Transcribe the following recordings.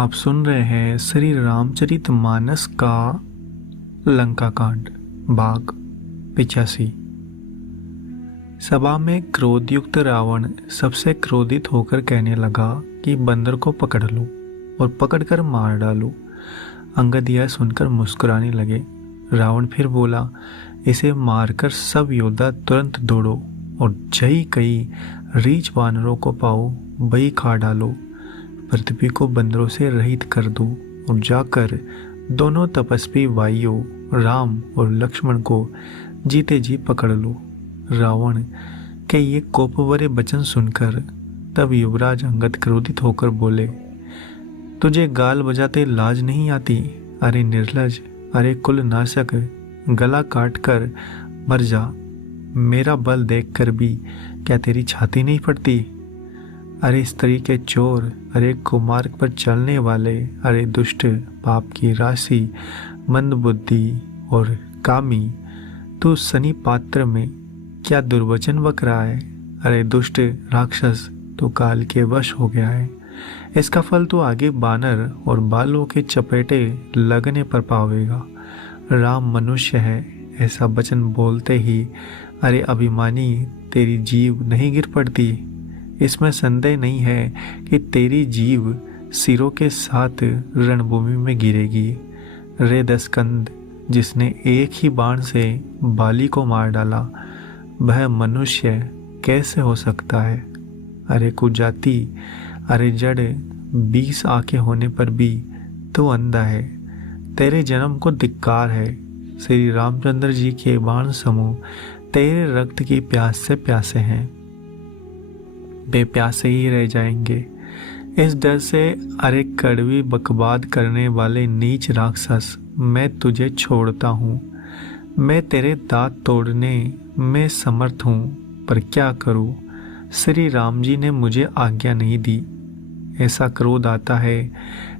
आप सुन रहे हैं श्री रामचरितमानस का लंका कांड भाग 85। सभा में क्रोधयुक्त रावण सबसे क्रोधित होकर कहने लगा कि बंदर को पकड़ लो और पकड़कर मार डालो। अंगद यह सुनकर मुस्कुराने लगे। रावण फिर बोला, इसे मारकर सब योद्धा तुरंत दौड़ो और जई कई रीछ वानरों को पाओ वही खा डालो। पृथ्वी को बंदरों से रहित कर दो और जाकर दोनों तपस्वी भाइयों राम और लक्ष्मण को जीते जी पकड़ लो। रावण के ये कोप भरे वचन सुनकर तब युवराज अंगद क्रोधित होकर बोले, तुझे गाल बजाते लाज नहीं आती? अरे निर्लज, अरे कुल नाशक, गला काट कर मर जा। मेरा बल देखकर भी क्या तेरी छाती नहीं फटती? अरे स्त्री के चोर, अरे कुमार्ग पर चलने वाले, अरे दुष्ट, पाप की राशि, मंद बुद्धि और कामी, तू शनि पात्र में क्या दुर्वचन बक रहा है? अरे दुष्ट राक्षस, तू काल के वश हो गया है। इसका फल तू आगे बानर और बालों के चपेटे लगने पर पावेगा। राम मनुष्य है, ऐसा वचन बोलते ही अरे अभिमानी, तेरी जीभ नहीं गिर पड़ती? इसमें संदेह नहीं है कि तेरी जीभ सिरों के साथ रणभूमि में गिरेगी। रे दसकंद, जिसने एक ही बाण से बाली को मार डाला, वह मनुष्य कैसे हो सकता है? अरे कुजाति, अरे जड़, 20 आंखें होने पर भी तो अंधा है। तेरे जन्म को धिक्कार है। श्री रामचंद्र जी के बाण समूह तेरे रक्त की प्यास से प्यासे हैं, वे प्यासे ही रह जाएंगे। इस डर से अरे कड़वी बकवाद करने वाले नीच राक्षस, मैं तुझे छोड़ता हूँ। मैं तेरे दांत तोड़ने में समर्थ हूँ, पर क्या करूँ? श्री राम जी ने मुझे आज्ञा नहीं दी। ऐसा क्रोध आता है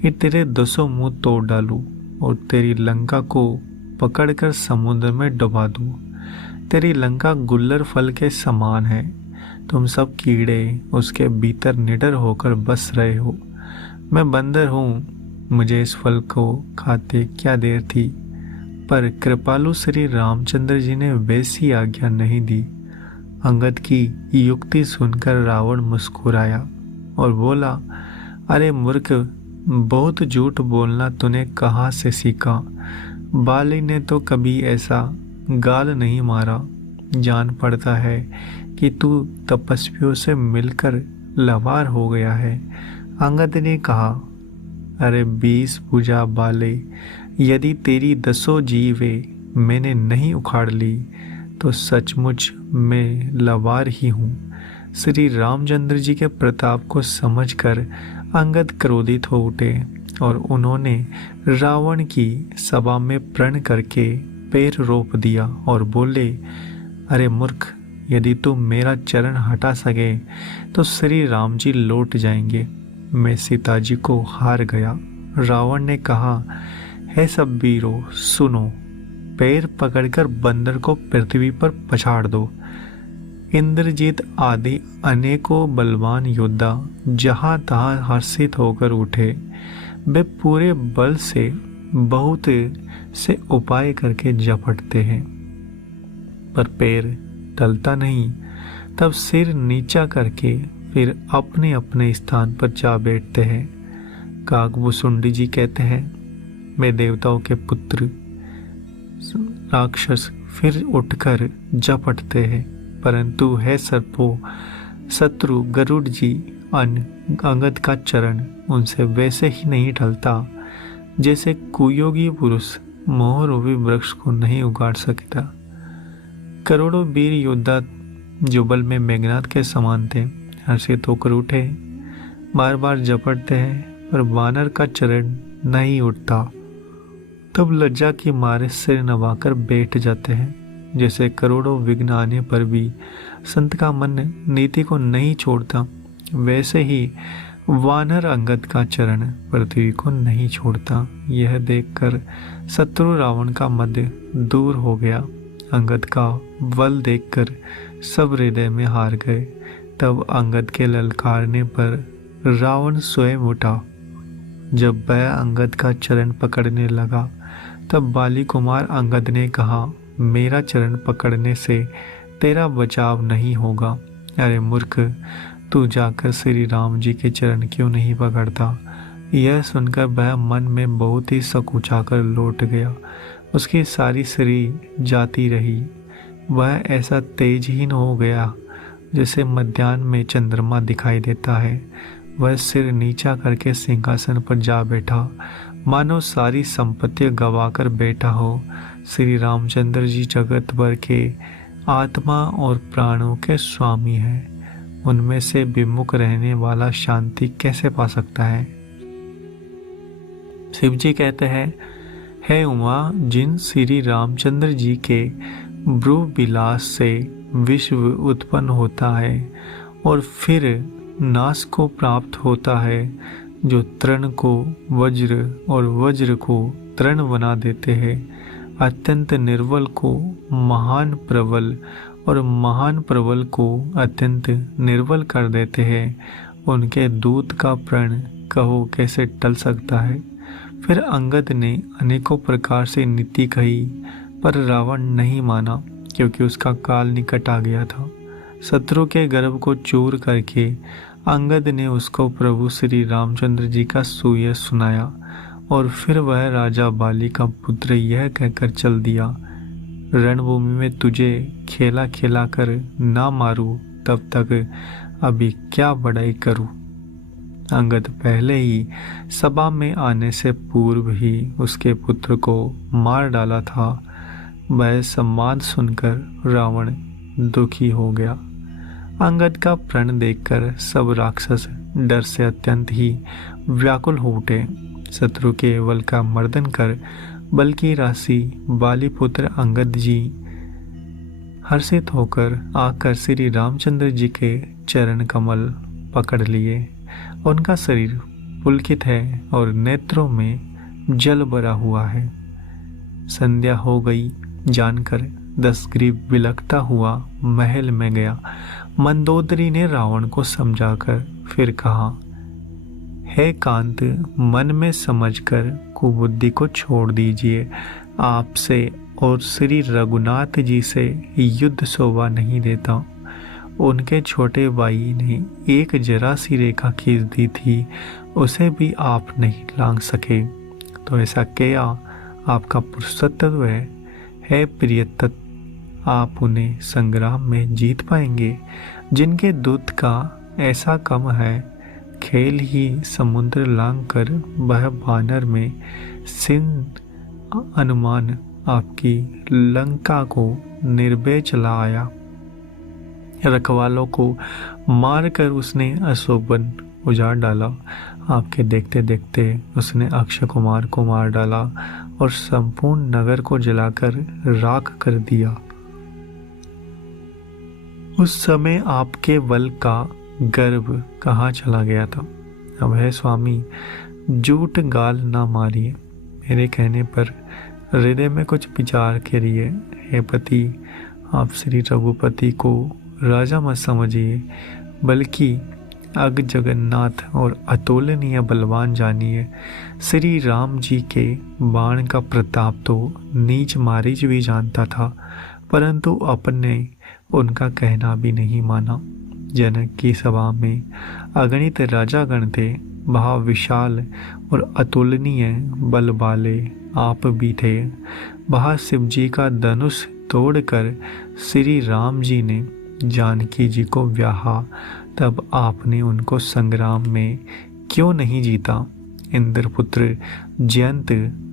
कि तेरे 200 मुंह तोड़ डालूं और तेरी लंका को पकड़कर समुद्र में डुबा दूं। तेरी लंका गुल्लर फल के समान है। तुम सब कीड़े उसके भीतर निडर होकर बस रहे हो। मैं बंदर हूँ, मुझे इस फल को खाते क्या देर थी, पर कृपालु श्री रामचंद्र जी ने वैसी आज्ञा नहीं दी। अंगद की युक्ति सुनकर रावण मुस्कुराया और बोला, अरे मूर्ख, बहुत झूठ बोलना तूने कहाँ से सीखा? बाली ने तो कभी ऐसा गाल नहीं मारा। जान पड़ता है कि तू तपस्वियों से मिलकर लवार हो गया है। अंगद ने कहा, अरे 20 भुजा बाले, यदि तेरी 10 जीवें मैंने नहीं उखाड़ ली तो सचमुच मैं लवार ही हूँ। श्री रामचंद्र जी के प्रताप को समझकर अंगद क्रोधित हो उठे और उन्होंने रावण की सभा में प्रण करके पैर रोप दिया और बोले, अरे मूर्ख, यदि तू मेरा चरण हटा सके तो श्री राम जी लौट जाएंगे। मैं सीता जी को हार गया। रावण ने कहा, हे सब वीरों सुनो, पैर पकड़कर बंदर को पृथ्वी पर पछाड़ दो। इंद्रजीत आदि अनेकों बलवान योद्धा जहां तहां हर्षित होकर उठे। वे पूरे बल से बहुत से उपाय करके झपटते हैं, पर पैर टलता नहीं। तब सिर नीचा करके फिर अपने अपने स्थान पर जा बैठते हैं। काकभुसुंडी जी कहते हैं, मैं देवताओं के पुत्र राक्षस फिर उठकर झपटते हैं, परंतु है सर्पो शत्रु गरुड़ जी अंगद का चरण उनसे वैसे ही नहीं ढलता जैसे कुयोगी पुरुष मोहरूपी वृक्ष को नहीं उगाड़ सकता। करोड़ों वीर योद्धा जुबल में मेघनाथ के समान थे, हर्षित होकर उठे, बार बार झपटते हैं, पर वानर का चरण नहीं उठता। तब लज्जा के मारे सिर नवाकर बैठ जाते हैं। जैसे करोड़ों विघ्न आने पर भी संत का मन नीति को नहीं छोड़ता, वैसे ही वानर अंगद का चरण पृथ्वी को नहीं छोड़ता। यह देखकर शत्रु रावण का मद दूर हो गया। अंगद का बल देखकर सब हृदय में हार गए। तब अंगद के ललकारने पर रावण स्वयं उठा जब वह अंगद का चरण पकड़ने लगा तब बाली कुमार अंगद ने कहा, मेरा चरण पकड़ने से तेरा बचाव नहीं होगा। अरे मूर्ख, तू जाकर श्री राम जी के चरण क्यों नहीं पकड़ता। यह सुनकर वह मन में बहुत ही सकुचाकर लौट गया। उसकी सारी शरीर जाती रही। वह ऐसा तेजहीन हो गया जैसे मध्याह्न में चंद्रमा दिखाई देता है। वह सिर नीचा करके सिंहासन पर जा बैठा, मानो सारी संपत्ति गवाकर बैठा हो। श्री रामचंद्र जी जगत भर के आत्मा और प्राणों के स्वामी हैं। उनमें से विमुख रहने वाला शांति कैसे पा सकता है। शिव जी कहते हैं, हे उमा, जिन श्री रामचंद्र जी के भ्रू विलास से विश्व उत्पन्न होता है और फिर नाश को प्राप्त होता है, जो तृण को वज्र और वज्र को तृण बना देते हैं, अत्यंत निर्बल को महान प्रबल और महान प्रबल को अत्यंत निर्बल कर देते हैं, उनके दूत का प्रण कहो कैसे टल सकता है। फिर अंगद ने अनेकों प्रकार से नीति कही, पर रावण नहीं माना, क्योंकि उसका काल निकट आ गया था। शत्रु के गर्भ को चूर करके अंगद ने उसको प्रभु श्री रामचंद्र जी का सुयश सुनाया और फिर वह राजा बाली का पुत्र यह कहकर चल दिया, रणभूमि में तुझे खेला खेला कर ना मारूं तब तक अभी क्या बड़ाई करूं। अंगद पहले ही सभा में आने से पूर्व ही उसके पुत्र को मार डाला था। वह संवाद सुनकर रावण दुखी हो गया। अंगद का प्रण देखकर सब राक्षस डर से अत्यंत ही व्याकुल हो उठे। शत्रु के बल का मर्दन कर बल की राशि बाली पुत्र अंगद जी हर्षित होकर आकर श्री रामचंद्र जी के चरण कमल पकड़ लिए। उनका शरीर पुलकित है और नेत्रों में जल भरा हुआ है। संध्या हो गई जानकर दशग्रीव बिलखता हुआ महल में गया। मंदोदरी ने रावण को समझाकर फिर कहा, हे कांत, मन में समझकर कुबुद्धि को छोड़ दीजिए। आपसे और श्री रघुनाथ जी से युद्ध शोभा नहीं देता। उनके छोटे भाई ने एक जरा सी रेखा खींच दी थी, उसे भी आप नहीं लांघ सके। तो ऐसा क्या आपका पुरुषत्व है? हे प्रियतत, आप उन्हें संग्राम में जीत पाएंगे जिनके दूत का ऐसा कम है। खेल ही समुद्र लांघ कर वह बानर में सिंह अनुमान आपकी लंका को निर्भय चला आया। रखवालों को मारकर उसने अशोक वन उजाड़ डाला। आपके देखते देखते उसने अक्षय कुमार को मार डाला और संपूर्ण नगर को जलाकर राख कर दिया। उस समय आपके बल का गर्व कहाँ चला गया था? अब है स्वामी, झूठ गाल ना मारिए। मेरे कहने पर हृदय में कुछ विचार करिए। हे पति, आप श्री रघुपति को राजा मत समझिए, बल्कि अग जगन्नाथ और अतुलनीय बलवान जानिए। श्री राम जी के बाण का प्रताप तो नीच मारीच भी जानता था, परंतु अपने उनका कहना भी नहीं माना। जनक की सभा में अगणित राजागण थे, वहाँ विशाल और अतुलनीय बल वाले आप भी थे। वहाँ शिव जी का धनुष तोड़कर श्री राम जी ने जानकी जी को ब्याहा, तब आपने उनको संग्राम में क्यों नहीं जीता? इंद्रपुत्र जयंत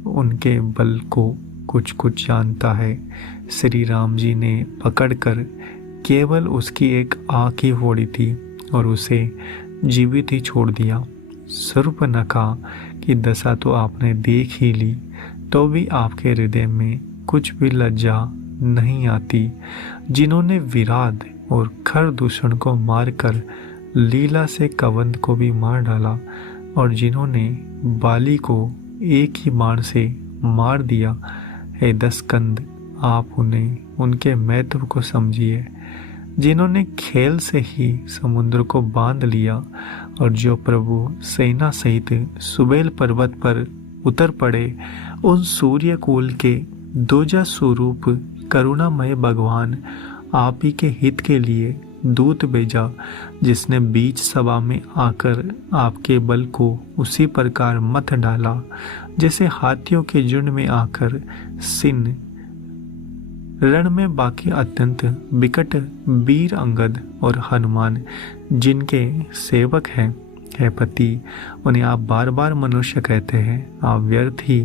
उनके बल को कुछ कुछ जानता है। श्री राम जी ने पकड़कर केवल उसकी एक आँख ही फोड़ी थी और उसे जीवित ही छोड़ दिया। शूर्पणखा की दशा तो आपने देख ही ली, तो भी आपके हृदय में कुछ भी लज्जा नहीं आती। जिन्होंने विराट और खरदूषण को मारकर लीला से कवंद को भी मार डाला और जिन्होंने बाली को एक ही बाण से मार दिया, हे दशकंद, आप उन्हें उनके महत्व को समझिए। जिन्होंने खेल से ही समुद्र को बांध लिया और जो प्रभु सेना सहित सुबेल पर्वत पर उतर पड़े, उन सूर्यकुल के दूजा स्वरूप करुणामय भगवान आप ही के हित के लिए दूत भेजा, जिसने बीच सभा में आकर आपके बल को उसी प्रकार मत डाला जैसे हाथियों के झुंड में आकर सिन रण में बाकी अत्यंत विकट वीर अंगद और हनुमान जिनके सेवक हैं। हे पति, उन्हें आप बार बार मनुष्य कहते हैं। आप व्यर्थ ही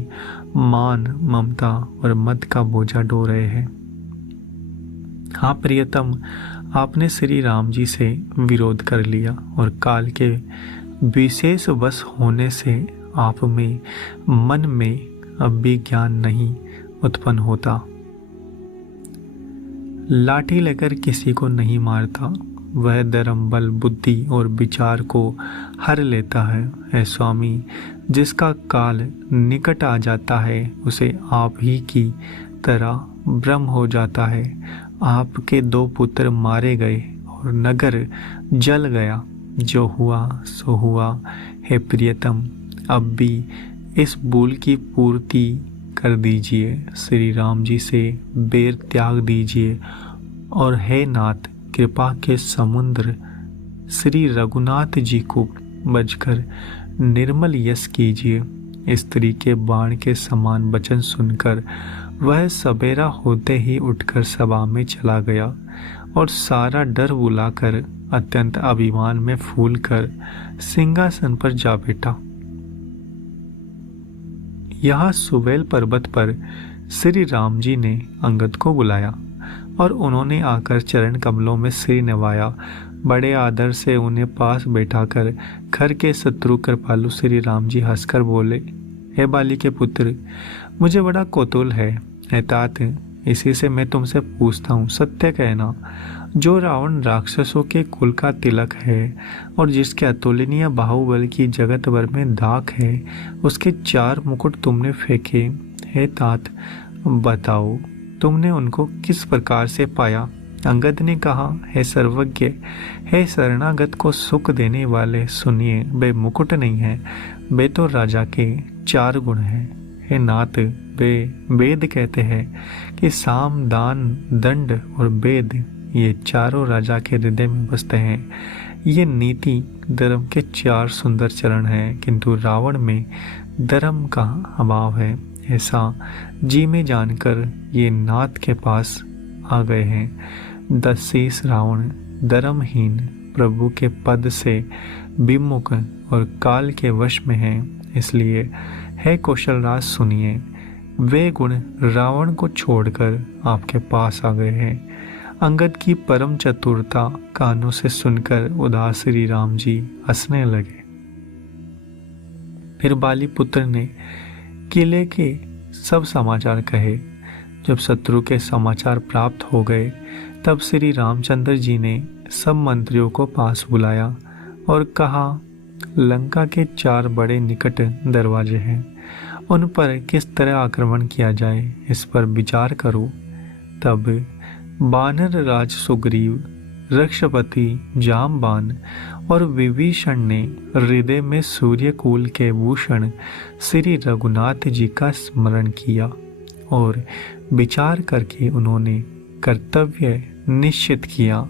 मान, ममता और मद का बोझा ढो रहे हैं। हाँ प्रियतम, आपने श्री राम जी से विरोध कर लिया और काल के विशेष वश होने से आप में मन में अब भी ज्ञान नहीं उत्पन्न होता। लाठी लेकर किसी को नहीं मारता, वह धर्म बल बुद्धि और विचार को हर लेता है। हे स्वामी, जिसका काल निकट आ जाता है उसे आप ही की तरह भ्रम हो जाता है। आपके 2 पुत्र मारे गए और नगर जल गया। जो हुआ सो हुआ। हे प्रियतम, अब भी इस भूल की पूर्ति कर दीजिए। श्री राम जी से बैर त्याग दीजिए और हे नाथ, कृपा के समुद्र श्री रघुनाथ जी को बजकर निर्मल यश कीजिए। स्त्री के बाण के समान वचन सुनकर वह सवेरा होते ही उठकर सभा में चला गया और सारा डर बुलाकर अत्यंत अभिमान में फूलकर सिंहासन पर जा बैठा। यहाँ सुबेल पर्वत पर श्री राम जी ने अंगद को बुलाया और उन्होंने आकर चरण कमलों में सिर नवाया। बड़े आदर से उन्हें पास बैठाकर घर के शत्रु कृपालु श्री राम जी हंसकर बोले, हे बाली के पुत्र, मुझे बड़ा कौतूहल है। हे तात, इसी से मैं तुमसे पूछता हूँ, सत्य कहना, जो रावण राक्षसों के कुल का तिलक है और जिसके अतुलनीय बाहुबल की जगत भर में दाग है, उसके 4 मुकुट तुमने फेंके। हे तात, बताओ तुमने उनको किस प्रकार से पाया? अंगद ने कहा, हे सर्वज्ञ, हे शरणागत को सुख देने वाले, सुनिए, वे मुकुट नहीं है, वे तो राजा के 4 गुण हैं। हे नाथ, वे वेद कहते हैं कि साम, दान, दंड और वेद, ये चारों राजा के हृदय में बसते हैं। ये नीति धर्म के 4 सुंदर चरण हैं, किंतु रावण में धर्म का अभाव है। ऐसा जी में जानकर ये नाथ के पास आ गए हैं। 10 शीश रावण धर्महीन प्रभु के पद से विमुख और काल के वश में हैं। इसलिए हे कौशलराज, सुनिए, वे गुण रावण को छोड़कर आपके पास आ गए हैं। अंगद की परम चतुरता कानों से सुनकर उदास श्री राम जी हंसने लगे। फिर बाली पुत्र ने किले के सब समाचार कहे। जब शत्रु के समाचार प्राप्त हो गए, तब श्री रामचंद्र जी ने सब मंत्रियों को पास बुलाया और कहा, लंका के 4 बड़े निकट दरवाजे हैं, उन पर किस तरह आक्रमण किया जाए, इस पर विचार करो। तब वानर राज सुग्रीव, रक्षपति जामबान और विभीषण ने हृदय में सूर्यकुल के भूषण श्री रघुनाथ जी का स्मरण किया और विचार करके उन्होंने कर्तव्य निश्चित किया।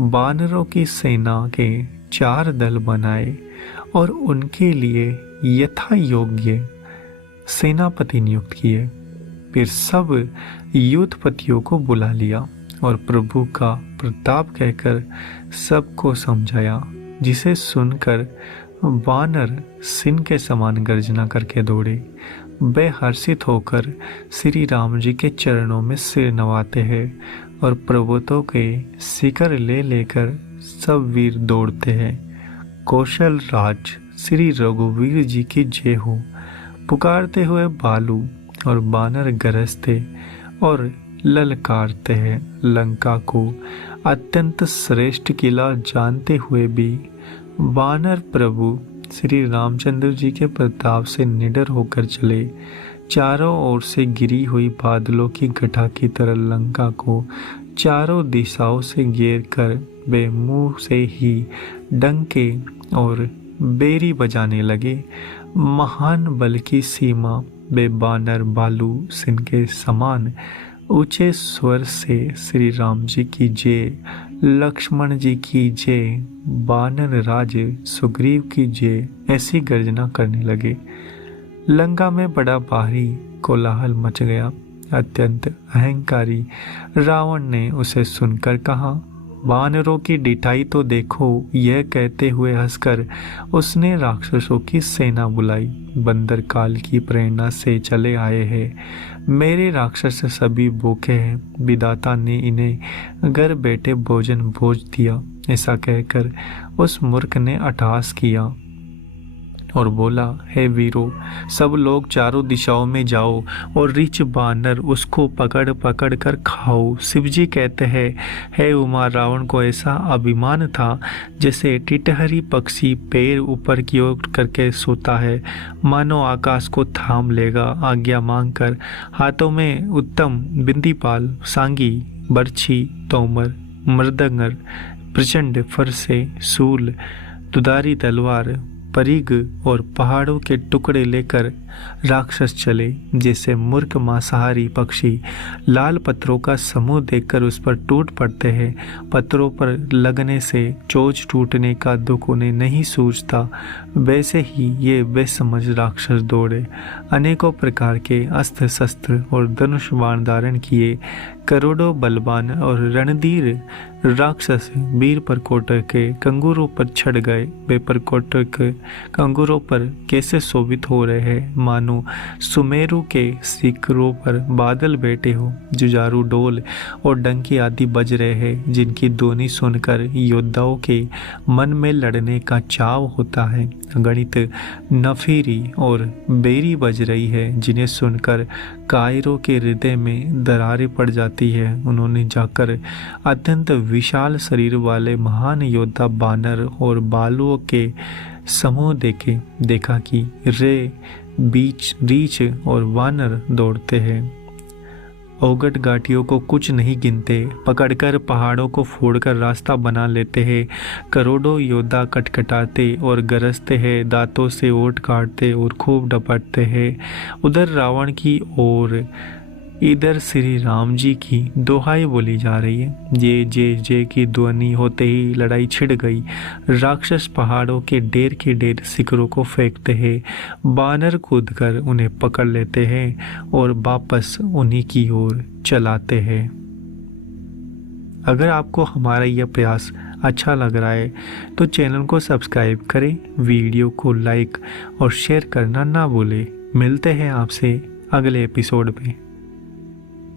वानरों की सेना के 4 दल बनाए और उनके लिए यथा योग्य सेनापति नियुक्त किए। फिर सब युद्धपतियों को बुला लिया और प्रभु का प्रताप कहकर सबको समझाया, जिसे सुनकर वानर सिंह के समान गर्जना करके दौड़े। वे हर्षित होकर श्री राम जी के चरणों में सिर नवाते हैं और पर्वतों के शिखर ले लेकर सब वीर दौड़ते हैं। कौशल राज श्री रघुवीर जी की जय हो पुकारते हुए बालू और बानर गरजते और ललकारते हैं। लंका को अत्यंत श्रेष्ठ किला जानते हुए भी वानर प्रभु श्री रामचंद्र जी के प्रताप से निडर होकर चले। चारों ओर से गिरी हुई बादलों की घटा की तरह लंका को चारों दिशाओं से घेर कर वे मुंह से ही डंके और बेरी बजाने लगे। महान बल की सीमा बे बानर बालू सिंह के समान ऊंचे स्वर से श्री राम जी की जय, लक्ष्मण जी की जय, बानर राज सुग्रीव की जय ऐसी गर्जना करने लगे। लंका में बड़ा भारी कोलाहल मच गया। अत्यंत अहंकारी रावण ने उसे सुनकर कहा, वानरों की डिठाई तो देखो। यह कहते हुए हंसकर उसने राक्षसों की सेना बुलाई। बंदर काल की प्रेरणा से चले आए हैं। मेरे राक्षस सभी भूखे हैं। विधाता ने इन्हें घर बैठे भोजन भोज दिया। ऐसा कहकर उस मूर्ख ने अट्टहास किया और बोला, हे वीरों, सब लोग चारों दिशाओं में जाओ और रीछ बानर उसको पकड़ पकड़ कर खाओ। शिव जी कहते हैं, हे उमा, रावण को ऐसा अभिमान था जैसे टिटहरी पक्षी पैर ऊपर की ओर करके सोता है, मानो आकाश को थाम लेगा। आज्ञा मांगकर हाथों में उत्तम बिंदीपाल, सांगी, बर्छी, तोमर, मृदंगर, प्रचंड फरसे, सूल, दुधारी तलवार, परिग और पहाड़ों के टुकड़े लेकर राक्षस चले। जैसे मूर्ख मांसाहारी पक्षी लाल पत्थरों का समूह देखकर उस पर टूट पड़ते हैं। पत्थरों पर लगने से चोंच टूटने का दुख उन्हें नहीं सूझता, वैसे ही ये बेसमझ राक्षस दौड़े। अनेकों प्रकार के अस्त्र शस्त्र और धनुष बाण धारण किए करोड़ों बलवान और रणधीर राक्षस वीर परकोटर के कंगूरों पर चढ़ गए। वे परकोटर के कंगूरों पर कैसे शोभित हो रहे हैं, मानो सुमेरु के शिखरों पर बादल बैठे हो। जुझारू ढोल और डंकी आदि बज रहे हैं, जिनकी ध्वनि सुनकर योद्धाओं के मन में लड़ने का चाव होता है। गणित नफीरी और बेरी बज रही है, जिन्हें सुनकर कायरों के हृदय में दरारें पड़ जाती है। उन्होंने जाकर अत्यंत विशाल शरीर वाले महान योद्धा बानर और बालुओं के समूह देखे। देखा कि रे, बीच, रीछ और वानर दौड़ते हैं। औगट घाटियों को कुछ नहीं गिनते, पकड़कर पहाड़ों को फोड़कर रास्ता बना लेते हैं। करोड़ों योद्धा कटकटाते और गरजते हैं, दांतों से ओट काटते और खूब डपटते हैं। उधर रावण की ओर इधर श्री राम जी की दोहाई बोली जा रही है। ये जय जय की ध्वनि होते ही लड़ाई छिड़ गई। राक्षस पहाड़ों के ढेर के ढेर शिखरों को फेंकते हैं। बानर कूदकर उन्हें पकड़ लेते हैं और वापस उन्हीं की ओर चलाते हैं। अगर आपको हमारा यह प्रयास अच्छा लग रहा है तो चैनल को सब्सक्राइब करें, वीडियो को लाइक और शेयर करना ना भूलें। मिलते हैं आपसे अगले एपिसोड में।